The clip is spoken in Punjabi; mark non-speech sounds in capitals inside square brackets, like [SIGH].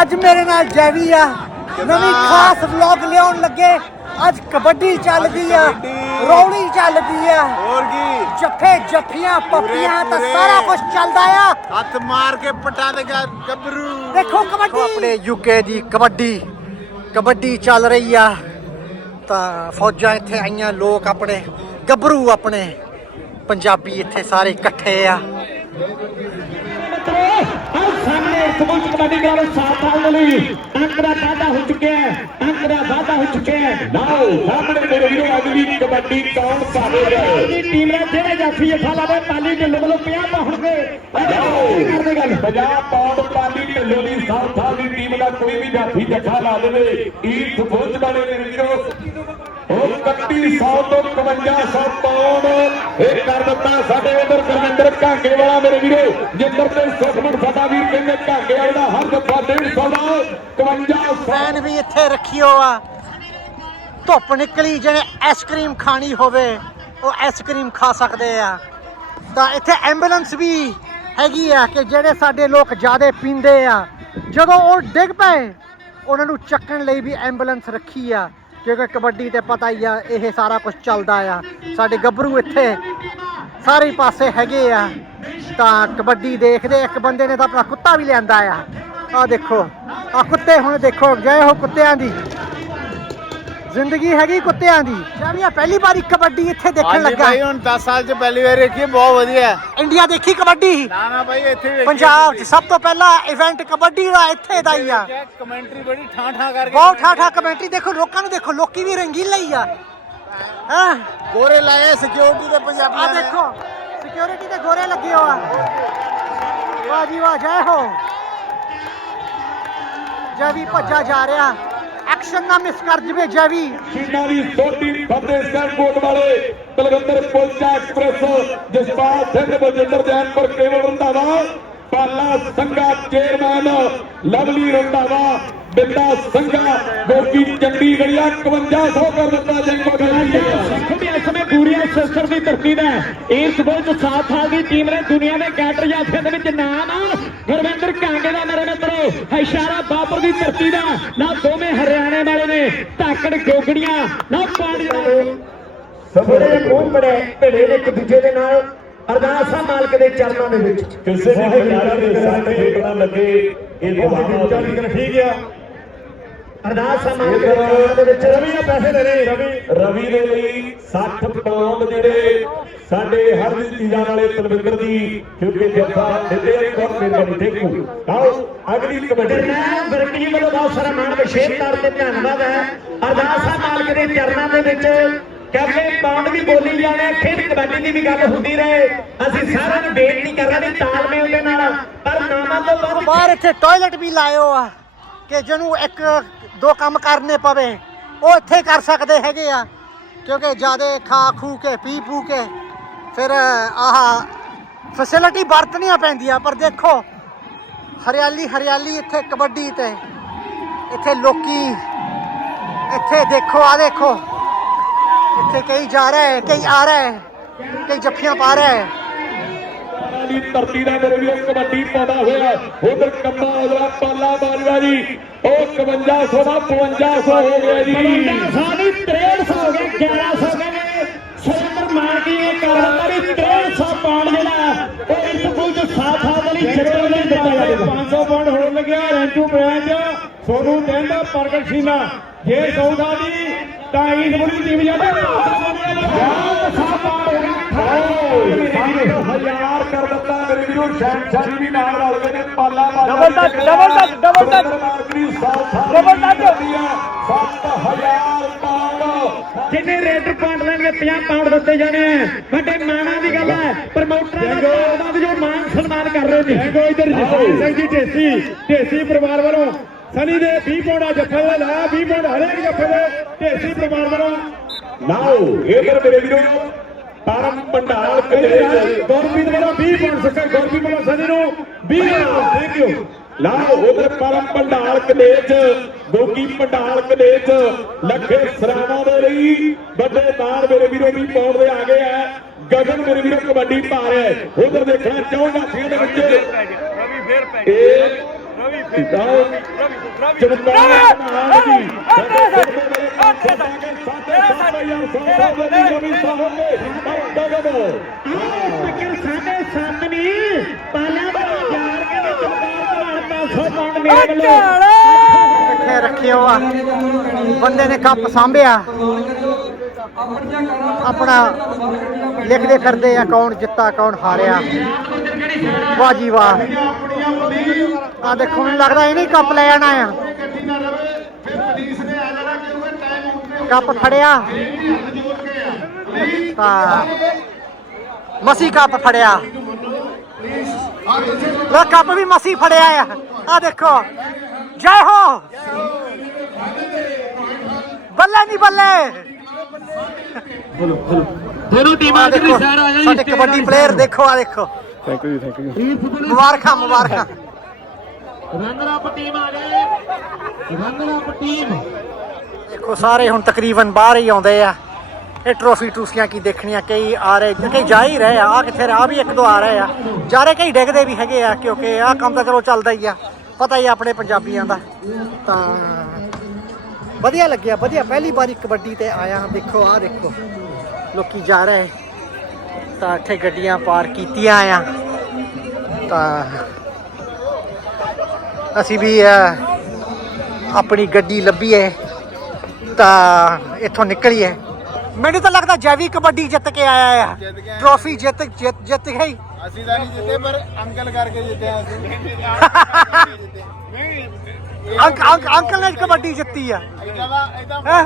ਅੱਜ ਮੇਰੇ ਨਾਲ ਜੈਵੀ ਆ। ਨਵੀਂ ਖਾਸ ਵਲੌਗ ਲਿਆਉਣ ਲੱਗੇ। ਅੱਜ ਕਬੱਡੀ ਚੱਲਦੀ ਆ। ਰੌਲੀ ਚੱਲਦੀ ਆ। ਹੋਰ ਕੀ? ਜੱਫੇ ਜੱਫੀਆਂ ਪੱਪੀਆਂ ਤਾਂ। ਸਾਰਾ ਕੁਝ ਚੱਲਦਾ ਆ। ਹੱਥ ਮਾਰ ਕੇ ਪਟਾ ਦੇਗਾ ਗੱਭਰੂ। ਦੇਖੋ ਕਬੱਡੀ। ਆਪਣੇ ਯੂਕੇ ਦੀ ਕਬੱਡੀ। ਕਬੱਡੀ ਚੱਲ ਰਹੀ ਆ। ਤਾਂ ਫੌਜਾਂ ਇੱਥੇ ਆਈਆਂ ਲੋਕ ਆਪਣੇ ਗੱਭਰੂ ਆਪਣੇ। ਪੰਜਾਬੀ ਇੱਥੇ ਸਾਰੇ ਇਕੱਠੇ ਆ। ਸਮੂਹ ਕਬੱਡੀ ਕਲੱਬ ਸਾਥ ਆਉਣ ਲਈ ਅੰਕ ਦਾ ਵਾਧਾ ਹੋ ਚੁੱਕਿਆ ਹੈ ਅੰਕ ਦਾ ਵਾਧਾ ਹੋ ਚੁੱਕਿਆ ਹੈ। ਲਓ ਸਾਹਮਣੇ ਮੇਰੇ ਵੀਰੋ ਅਗਲੀ ਕਬੱਡੀ ਕੌਣ ਪਾਵੇਗਾ ਦੀ ਟੀਮ ਨੇ ਜਿਹੜੇ ਜਾਫੀ ਜੱਫਾ ਲਾਵੇ ਪਾਲੀ ਢਿੱਲੋਂ ਵੱਲੋਂ 50 ਪਾਉਣਗੇ ਲਓ ਕਰਦੇ ਗੱਲ? 50 ਪਾਉਂਡ ਪਾਲੀ ਢਿੱਲੋਂ ਦੀ ਸਾਥ ਦੀ ਟੀਮ ਦਾ ਕੋਈ ਵੀ ਜਾਫੀ ਜੱਫਾ ਲਾ ਦੇਵੇ ਈਟ ਫੌਜ ਵਾਲੇ ਮੇਰੇ ਵੀਰੋ। ਉਹ 3100 ਤੋਂ 5100 ਪਾਉਂਡ ਇਹ ਕਰ ਦਿੱਤਾ ਸਾਡੇ ਉਧਰ ਗੁਰਵਿੰਦਰ ਘਾਂਗੇ ਵਾਲਾ ਮੇਰੇ ਵੀਰੋ। ਜਿੰਦਰ ਤੇ ਸੁਖਮਨ ਸਾਡਾ ਵੀਰ ਹਰ ਦਫਾ 150 ਦਾ 5100 ਫੈਨ ਵੀ ਇੱਥੇ ਰੱਖਿਓ ਆ। ਧੁੱਪ ਨਿਕਲੀ, ਜਿਹਨੇ ਆਈਸਕ੍ਰੀਮ ਖਾਣੀ ਹੋਵੇ, ਉਹ ਆਈਸਕ੍ਰੀਮ ਖਾ ਸਕਦੇ ਆ। ਤਾਂ ਇੱਥੇ ਐਂਬੂਲੈਂਸ ਵੀ ਹੈਗੀ ਆ ਕਿ ਜਿਹੜੇ ਸਾਡੇ ਲੋਕ ਜ਼ਿਆਦਾ ਪੀਂਦੇ ਆ। ਜਦੋਂ ਉਹ ਡਿੱਗ ਪਏ, ਉਹਨਾਂ ਨੂੰ ਚੱਕਣ ਲਈ ਵੀ ਐਂਬੂਲੈਂਸ ਰੱਖੀ ਆ। ਕਿਉਂਕਿ ਕਬੱਡੀ ਤੇ ਪਤਾ ਹੀ ਆ, ਇਹ ਸਾਰਾ ਕੁਝ ਚੱਲਦਾ ਆ। ਸਾਡੇ ਗੱਭਰੂ ਇੱਥੇ ਸਾਰੇ ਪਾਸੇ ਹੈਗੇ ਆ। ਤਾਂ ਕਬੱਡੀ ਦੇਖਦੇ ਇੱਕ ਬੰਦੇ ਨੇ ਤਾਂ ਆਪਣਾ ਕੁੱਤਾ ਵੀ ਲਿਆਂਦਾ ਆ। ਆ ਦੇਖੋ ਆ ਕੁੱਤੇ ਹੁਣ ਦੇਖੋ ਗਏ ਹੋ ਕੁੱਤਿਆਂ ਦੀ। ਜ਼ਿੰਦਗੀ ਹੈਗੀ ਕੁੱਤਿਆਂ ਦੀ। ਜਾਵੀਆ ਪਹਿਲੀ ਵਾਰੀ ਕਬੱਡੀ ਇੱਥੇ ਦੇਖਣ ਲੱਗਾ। ਭਾਈ ਹੁਣ 10 ਸਾਲ ਚ ਪਹਿਲੀ ਵਾਰ ਦੇਖੀ ਬਹੁਤ ਵਧੀਆ। ਇੰਡੀਆ ਦੇਖੀ ਕਬੱਡੀ? ਨਾ ਨਾ ਭਾਈ ਇੱਥੇ ਵੇਖੀ ਪੰਜਾਬ 'ਚ ਸਭ ਤੋਂ ਪਹਿਲਾ ਇਵੈਂਟ ਕਬੱਡੀ ਦਾ ਇੱਥੇ ਦਾ ਹੀ ਆ। ਕਮੈਂਟਰੀ ਬੜੀ ਠਾਂ ਠਾਂ ਕਰਕੇ ਬਹੁਤ ਠਾਠਾ ਕਮੈਂਟਰੀ ਦੇਖੋ ਲੋਕਾਂ ਨੂੰ ਦੇਖੋ ਲੋਕੀ ਵੀ ਰੰਗੀਨ ਲਈ ਆ। ਹਾਂ? ਗੋਰੇ ਲਾਏ ਸਿਕਿਉਰਿਟੀ ਦੇ ਆ ਪੰਜਾਬੀਆਂ ਨੇ ਦੇਖੋ ਸਿਕਿਉਰਿਟੀ ਦੇ ਗੋਰੇ ਲੱਗੇ ਹੋ ਆ। ਵਾਹ ਜੀ ਵਾਹ ਜੈ ਹੋ। ਜੈਵੀ ਭੱਜਾ ਜਾ ਰਿਹਾ। ਐਕਸ਼ਨ ਨਾ ਮਿਸ ਕਰ ਜਵੇ ਜੈਵੀ। ਸ਼ੀਨਾ ਦੀ ਸੋਟੀ ਸਿੰਘ ਕੋਟ ਵਾਲੇ Balwinder Pulcha Express Jaspal Singh Bajinder Jainpur Keval Randhawa Pala Sangha chairman Lovely Randhawa Binda Sangha Gogi Chandigarhia 5100 ਕਰ ਦਿੱਤਾ ਜੰਗ ਬਗਲਾਈ ਸਿਸਟਰ ਦੀ ਧਰਤੀ ਦਾ ਇਸ ਵਿੱਚ ਸਾਥ ਸਾਲ ਦੀ ਟੀਮ ਨੇ ਦੁਨੀਆ ਦੇ ਕੈਟਰ ਜਾਫਿਆਂ ਦੇ ਵਿੱਚ ਨਾਮ ਗੁਰਵਿੰਦਰ ਕਾਂਗੇ ਦਾ ਮੇਰੇ ਮਿੱਤਰੋ ਇਸ਼ਾਰਾ ਬਾਬਰ ਦੀ ਧਰਤੀ ਦਾ। ਨਾ ਦੋਵੇਂ ਹਰਿਆਣੇ ਵਾਲੇ ਨੇ ਧਾਕੜ ਗੋਗੜੀਆਂ ਨਾ ਪਾਣੀਆਂ ਸਭਰੇ ਮੂੰਹ ਬੜੇ ਭੇੜੇ ਦੇ ਇੱਕ ਦੂਜੇ ਦੇ ਨਾਲ ਅਰਦਾਸ ਆ ਮਾਲਕ ਦੇ ਚਰਨਾਂ ਦੇ ਵਿੱਚ। ਕਿਸੇ ਵੀ ਹਜ਼ਾਰਾਂ ਦੇ ਸੱਟ ਫੇਟ ਨਾ ਲੱਗੇ ਇਹ ਕਰ ਠੀਕ ਆ। ਅਰਦਾਸ ਆ ਮਾਲਕ। ਦੇ ਚਰਨਾਂ ਦੇ ਵਿੱਚ ਰਵੀ ਨੇ ਪੈਸੇ ਦੇ ਰਹੇ ਰਵੀ ਰਵੀ ਦੇ ਲਈ 60 ਪਾਉਂਡ ਜਿਹੜੇ ਸਾਡੇ ਹਰ ਚੀਜ਼ਾਂ ਵਾਲੇ ਤਲਵਿੰਦਰ ਦੀ ਕਿਉਂਕਿ ਜੱਫਾ ਦਿੱਤੇ ਇੱਕ ਹੋਰ ਮੇਰੇ ਨਹੀਂ ਦੇਖੂ ਆਓ ਅਗਲੀ ਕਬੱਡੀ। ਮੈਂ ਵਰਕੀ ਵੱਲੋਂ ਬਹੁਤ ਸਾਰਾ ਮਾਣ ਵਿਸ਼ੇਸ਼ ਤੌਰ ਤੇ ਧੰਨਵਾਦ ਹੈ। ਅਰਦਾਸ ਆ ਮਾਲਕ ਦੇ ਚਰਨਾਂ ਦੇ ਵਿੱਚ ਕਹਿੰਦੇ ਪਾਉਂਡ ਵੀ ਬੋਲੀ ਜਾਣੇ ਖੇਡ ਕਬੱਡੀ ਦੀ ਵੀ ਗੱਲ ਹੁੰਦੀ ਰਹੇ। ਅਸੀਂ ਸਾਰਿਆਂ ਨੂੰ ਬੇਨਤੀ ਕਰ ਰਹੇ ਤਾਲਮੇਲ ਦੇ ਨਾਲ ਪਰ ਨਾਮਾਂ ਤੋਂ ਬਾਅਦ ਬਾਹਰ ਇੱਥੇ ਟਾਇਲਟ ਵੀ ਲਾਇਓ ਆ ਕਿ ਜਿਹਨੂੰ ਇੱਕ ਦੋ ਕੰਮ ਕਰਨੇ ਪਵੇ, ਉਹ ਇੱਥੇ ਕਰ ਸਕਦੇ ਹੈਗੇ ਆ। ਕਿਉਂਕਿ ਜਿਆਦੇ ਖਾ ਖੂ ਕੇ, ਪੀ ਪੂ ਕੇ, ਫਿਰ, ਆਹ ਫੈਸਿਲਿਟੀ ਵਰਤਣੀਆਂ ਪੈਂਦੀਆਂ, ਪਰ ਦੇਖੋ, ਹਰਿਆਲੀ ਹਰਿਆਲੀ ਇੱਥੇ ਕਬੱਡੀ ਤੇ, ਇੱਥੇ ਲੋਕੀ, ਇੱਥੇ ਦੇਖੋ ਆ ਦੇਖੋ, ਇੱਥੇ ਕਈ ਜਾ ਰਹੇ, ਕਈ ਆ ਰਹੇ, ਕਈ ਜੱਫੀਆਂ ਪਾ ਰਹੇ। ਦੀ ਧਰਤੀ ਦਾ ਮੇਰੇ ਵੀਰੋ ਕਬੱਡੀ ਪਾਉਂਦਾ ਹੋਇਆ। ਉਧਰ ਕੰਮਾ ਉਧਰ ਪਾਲਾ ਬਾਜਵਾ ਜੀ। ਉਹ 5500 ਦਾ 5500 ਹੋ ਗਿਆ ਜੀ। 5500 ਦੀ 6300 ਹੋ ਗਿਆ 1100 ਕਹਿੰਦੇ ਸੁਰਿੰਦਰ ਮਾਨ ਕੀ ਇਹ ਕਰ ਦਿੱਤਾ ਵੀ 6300 ਪਾਉਣ ਜਿਹੜਾ। ਉਹ ਇਸ ਚ ਸਾਥ ਆ ਵਾਲੀ ਜਿੱਤਣ ਲਈ ਦਿੱਤਾ ਜਾਵੇਗਾ 500 ਪਾਉਣ ਹੋਣ ਲੱਗਿਆ ਰੈਂਟੂ ਬ੍ਰਾਂਚ ਸੋਨੂੰ ਕਹਿੰਦਾ ਪ੍ਰਗਟ ਸੀਨਾ ਜੇ ਸੌਦਾ ਦੀ ਤਾਂ ਇਸ ਬੁਲੀ ਟੀਮ ਜਾਂਦੇ ਹਜ਼ਾਰ ਕਰ ਦਿੱਤਾ ਮੇਰੇ ਵੀਰੋ ਸ਼ੈਨਸ਼ਾਹੀ ਵੀ ਨਾਲ ਰਲ ਕੇ ਨੇ ਪਾਲਾ Double touch, double touch, double touch. Double touch 7000 pound ਜਿੰਨੇ ਰੇਟ ਪੁਆਇੰਟ ਲੈਣਗੇ 50 ਪਾਉਂਡ ਦਿੱਤੇ ਜਾਣੇ ਵੱਡੇ ਮਾਣਾ ਦੀ ਗੱਲ ਹੈ। ਪ੍ਰਮੋਟਰਾਂ ਦਾ ਵੀ ਜੋ ਮਾਨ ਸਨਮਾਨ ਕਰ ਰਹੇ ਨੇ। ਦੇਖੋ ਇਧਰ ਜਸਵੀਰ ਸਿੰਘ ਜੀ ਢੇਸੀ ਢੇਸੀ ਪਰਿਵਾਰ ਵੱਲੋਂ। ਸਨੀ ਦੇ 20 ਪੌਂਡਾ ਜੱਫੇ ਦਾ ਲਾ 20 ਪੌਂਡ ਹਰੇਕ ਜੱਫੇ ਦੇ ਢੇਸੀ ਪਰਿਵਾਰ ਵੱਲੋਂ। ਲਾਓ ਇਧਰ ਮੇਰੇ ਵੀਰੋ। ਪਰਮ ਪੰਡਾਲ ਕਲੇਜ ਗੌਰਵੀਰ ਵੱਲੋਂ 20 ਪੌਂਡ ਸੱਕਾ ਗੌਰਵੀਰ ਵੱਲੋਂ ਸਨੀ ਨੂੰ 20 ਥੈਂਕ ਯੂ ਲਾਓ ਉਧਰ ਪਰਮ ਪੰਡਾਲ ਕਲੇਜ ਗੋਗੀ ਪੰਡਾਲ ਕਲੇਜ ਲੱਖੇ ਸਰਾਵਾਂ ਦੇ ਲਈ ਵੱਡੇ ਦਾਨ ਮੇਰੇ ਵੀਰੋ ਵੀ ਪਾਉਣ ਦੇ ਆ ਗਏ ਆ। ਗਗਨ ਮੇਰੇ ਵੀਰੋ ਕਬੱਡੀ ਪਾ ਰਿਹਾ ਉਧਰ ਦੇਖਣਾ ਚਾਹੁੰਦਾ ਸੀ ਦੇ ਵਿੱਚ। ਇਹ ਚਮਕਾਰ ਨਾਲ ਦੀ ਸਾਡੇ ਸਿਰ ਤੇ ਮੇਰੇ ਸਾਡੇ ਸਾਹਮਣੇ ਯਾਰ ਸਾਹਿਬ ਦੇ ਨਵੀਂ ਸਾਹਿਬ ਨੇ ਡਗਮ ਇਕੱਠੇ ਰੱਖਿਓ ਆ ਬੰਦੇ ਨੇ ਕੱਪ ਸਾਂਭਿਆ। ਆਪਣਾ ਲਿਖਦੇ ਫਿਰਦੇ ਆ ਕੌਣ ਜਿੱਤਾ ਕੌਣ ਹਾਰਿਆ। ਵਾਹ ਜੀ ਵਾਹ। ਆ ਦੇਖੋ ਮੈਨੂੰ ਲੱਗਦਾ ਇਹ ਨਹੀਂ ਕੱਪ ਲੈ ਆਣਾ ਆ। ਕੱਪ ਫੜਿਆ। ਤਾਂ ਮਸੀ ਕੱਪ ਫੜਿਆ। ਲੋ ਕੱਪ ਵੀ ਮਸੀ ਫੜਿਆ ਆ। ਆ ਦੇਖੋ। ਜੈ ਹੋ। ਬੱਲੇ ਨਹੀਂ ਬੱਲੇ। ਦੋਨੋਂ ਟੀਮਾਂ ਆ ਦੇਖੋ ਸਾਡੇ ਕਬੱਡੀ ਪਲੇਅਰ ਦੇਖੋ ਆ ਦੇਖੋ। ਥੈਂਕ ਯੂ ਥੈਂਕ ਯੂ ਮੁਬਾਰਕਾਂ ਮੁਬਾਰਕਾਂ। ਰਨਰ ਅਪ ਟੀਮ ਆ ਗਏ। ਰਨਰ ਅਪ ਟੀਮ ਦੇਖੋ ਸਾਰੇ ਹੁਣ ਤਕਰੀਬਨ ਬਾਹਰ ਹੀ ਆਉਂਦੇ ਆ। ਇਹ ਟਰੋਫੀ ਟਰੂਫੀਆਂ ਕੀ ਦੇਖਣੀਆਂ ਕਈ ਆ ਰਹੇ ਕਈ ਜਾ ਹੀ ਰਹੇ ਆ। ਆ ਕਿੱਥੇ ਆ ਵੀ ਇੱਕ ਦੋ ਆ ਰਹੇ ਆ। ਜਾ ਰਹੇ ਕਈ ਡਿੱਗਦੇ ਵੀ ਹੈਗੇ ਆ ਕਿਉਂਕਿ ਆਹ ਕੰਮ ਤਾਂ ਚਲੋ ਚੱਲਦਾ ਹੀ ਆ। ਪਤਾ ਹੀ ਆ ਆਪਣੇ ਪੰਜਾਬੀਆਂ ਦਾ। ਤਾਂ ਵਧੀਆ ਲੱਗਿਆ ਵਧੀਆ। ਪਹਿਲੀ ਵਾਰੀ ਕਬੱਡੀ ਤੇ ਆਇਆ ਦੇਖੋ ਆ ਦੇਖੋ। ਲੋਕੀ ਜਾ ਰਹੇ। ਤਾਂ ਇੱਥੇ ਗੱਡੀਆਂ ਪਾਰ ਕੀਤੀਆਂ ਆ। ਤਾਂ ਅਸੀਂ ਵੀ ਆਪਣੀ ਗੱਡੀ ਲੱਭੀਏ ਤਾਂ ਇੱਥੋਂ ਨਿਕਲੀਏ। ਮੈਨੂੰ ਤਾਂ ਲੱਗਦਾ ਜੈਵੀ ਕਬੱਡੀ ਜਿੱਤ ਕੇ ਆਇਆ ਆ। ਟਰੋਫੀ ਜਿੱਤ ਜਿੱਤ ਜਿੱਤ ਗਈ। ਅਸੀਂ ਤਾਂ ਨਹੀਂ ਜਿੱਤੇ ਪਰ ਅੰਕਲ ਕਰਕੇ ਜਿੱਤੇ ਹਾਂ ਅਸੀਂ [LAUGHS] ਅੰਕ ਅੰਕ ਅੰਕਲ ਨੇ ਕਬੱਡੀ ਜਿੱਤੀ ਆ। ਇਦਾਂ ਦਾ ਇਦਾਂ ਹੈਂ?